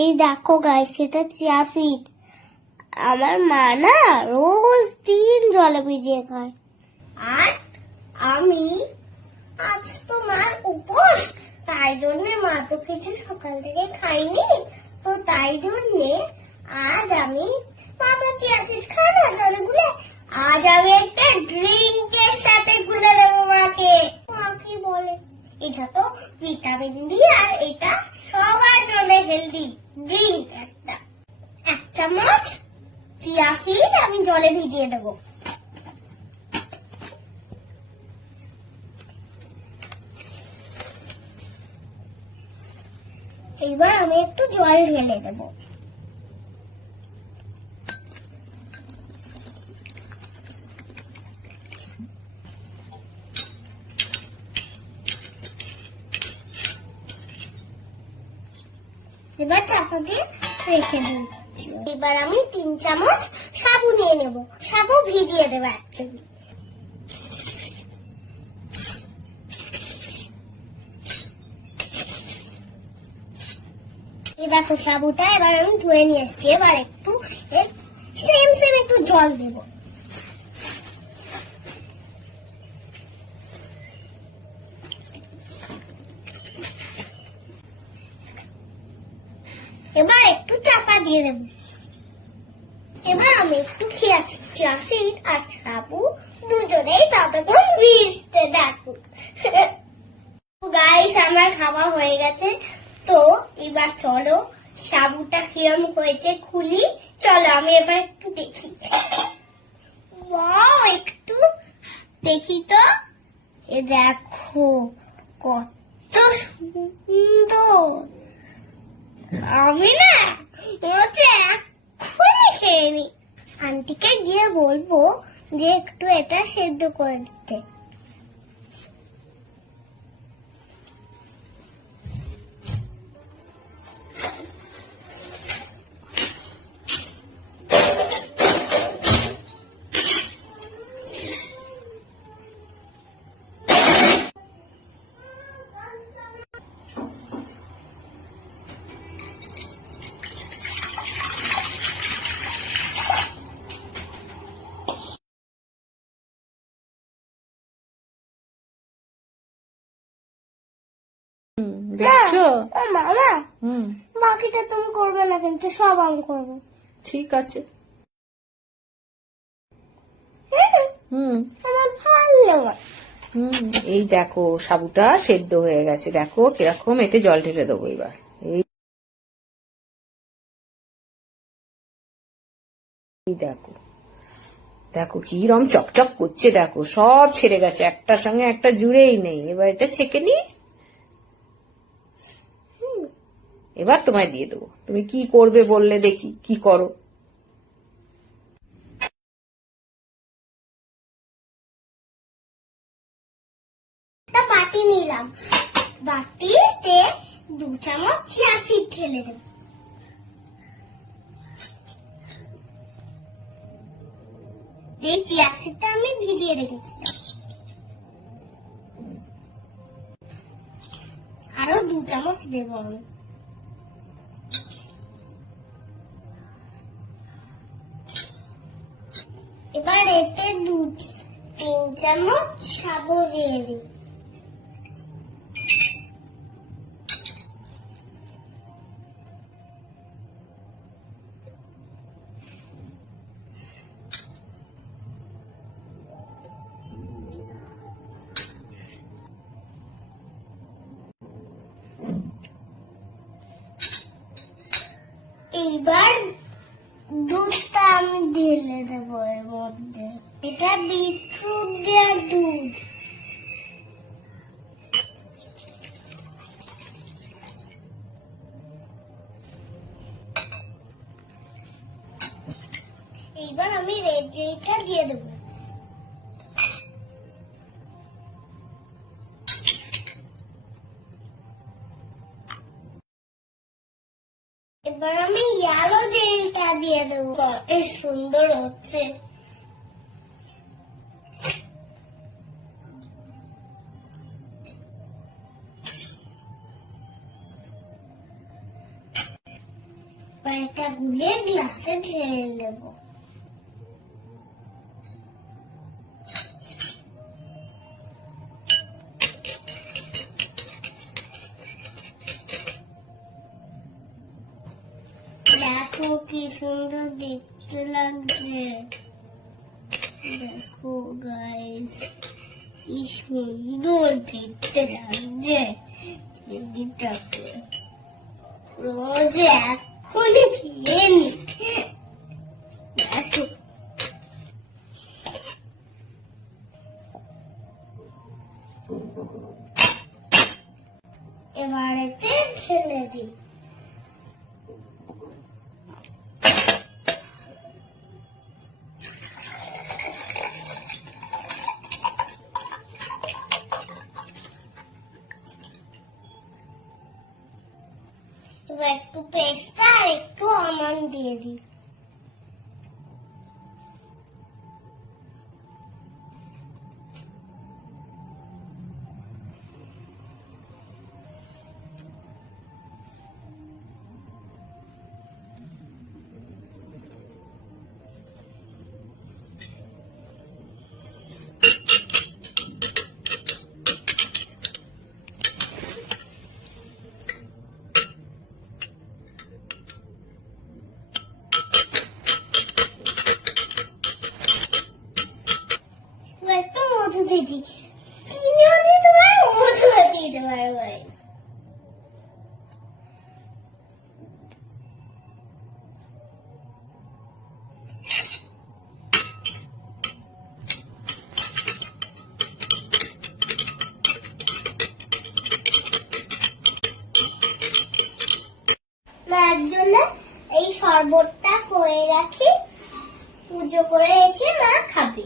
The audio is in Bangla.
এই দেখো গাইস, এটা চিয়া সিড। আমার মা না রোজ দিন জলে ভিজিয়ে খায়। আর আমি আজ তো মার উপোস, তাই জন্য মা তো কিছু সকাল থেকে খাইনি, তো তাই জন্য আজ আমি মা তো চিয়া সিড খায় না জলে গুলে, আজ আমি একটা ড্রিঙ্কের সাথে গুলে দেবো মাকে। মা কি বলে, এটা তো ভিটামিন ডি আর এটা সবার জন্য হেলদি ড্রিঙ্ক। এক চামচ চিয়া সিড আমি জলে ভিজিয়ে দেবো। এবার আমি একটু জল ঢেলে দেব। এবার চাপা দিয়ে রেখে দিচ্ছি। এবার আমি 3 চামচ সাবু নিয়ে নেব। সাবু ভিজিয়ে দেবো একচুয়ালি। এই দেখো সাবুটা এবার আমি ধুয়ে নিয়ে এসেছি। এবার একটু সেম একটু জল দেব। এবার একটু চাপা দিয়ে দেব। এবার আমি একটু চিয়া সিড আর সাবু দুজনেই ততক্ষণ ভিজতে থাকুক। গাইস, আমার খাওয়া হয়ে গেছে, তো এবার চলো সাবুটা কিরম হয়েছে খুলি। চলো আমি এবার একটু দেখি। ওয়াও, একটু দেখি তো। এ দেখো কত সুন্দর। আমি না হচ্ছে এক্ষুনি খেয়ে নি। আন্টিকে গিয়ে বলবো যে একটু এটা সেদ্ধ করে দিতে। দেখছো? মামা, বাকিটা তুমি করবে না কিন্তু সব আমি করবো। ঠিক আছে। আমার ভালো। এই দেখো সাবুটা সেদ্ধ হয়ে গেছে, দেখো কিরকম। এতে জল ঢেলে দেবো এবার। এই দেখো, দেখো কি রম চকচক করছে, দেখো সব ছেড়ে গেছে, একটার সঙ্গে একটা জুড়েই নেই। এবার এটা ছেঁকে নি, এবার তোমায় দিয়ে দেবো। তুমি কি করবে বললে দেখি, কি করো। বাটি নিলাম, বাটিতে 2 চামচ চিয়া সিড ঢেলে দেব। এই চিয়া সিডটা আমি ভিজিয়ে রেখেছিলাম। আরো 2 চামচ দেব আমি। এবার এতে 3 চামচ সাবু দিয়ে দিই। এইবার দুধটা আমি ঢেলে দেবো এর মধ্যে। এটা বিটরুট দেওয়ার দুধ। এইবার আমি রেড জেলিটা দিয়ে দেবো। এবার আমি ইয়েলো জেলটা দিয়ে দেবো। কত সুন্দর হচ্ছে। এবার এটা গুলিয়ে গ্লাসে ঢেলে নেবো। দেখো কি সুন্দর দেখতে লাগছে, দেখো গাইস কি সুন্দর দেখতে লাগছে চিনিটাকে। রোজ এখনই খেয়ে নি। দেখো এবার এতে ঢেলে দিই। এবার একটু পেস্তা আর একটু আমন্ড দিয়ে দিই। একটু মধু দিয়ে দিই, চিনিও দিতে পারো, মধুও দিতে পারো guys। মার জন্য এই শরবতটা করে রাখি, পুজো করে এসে মা খাবে।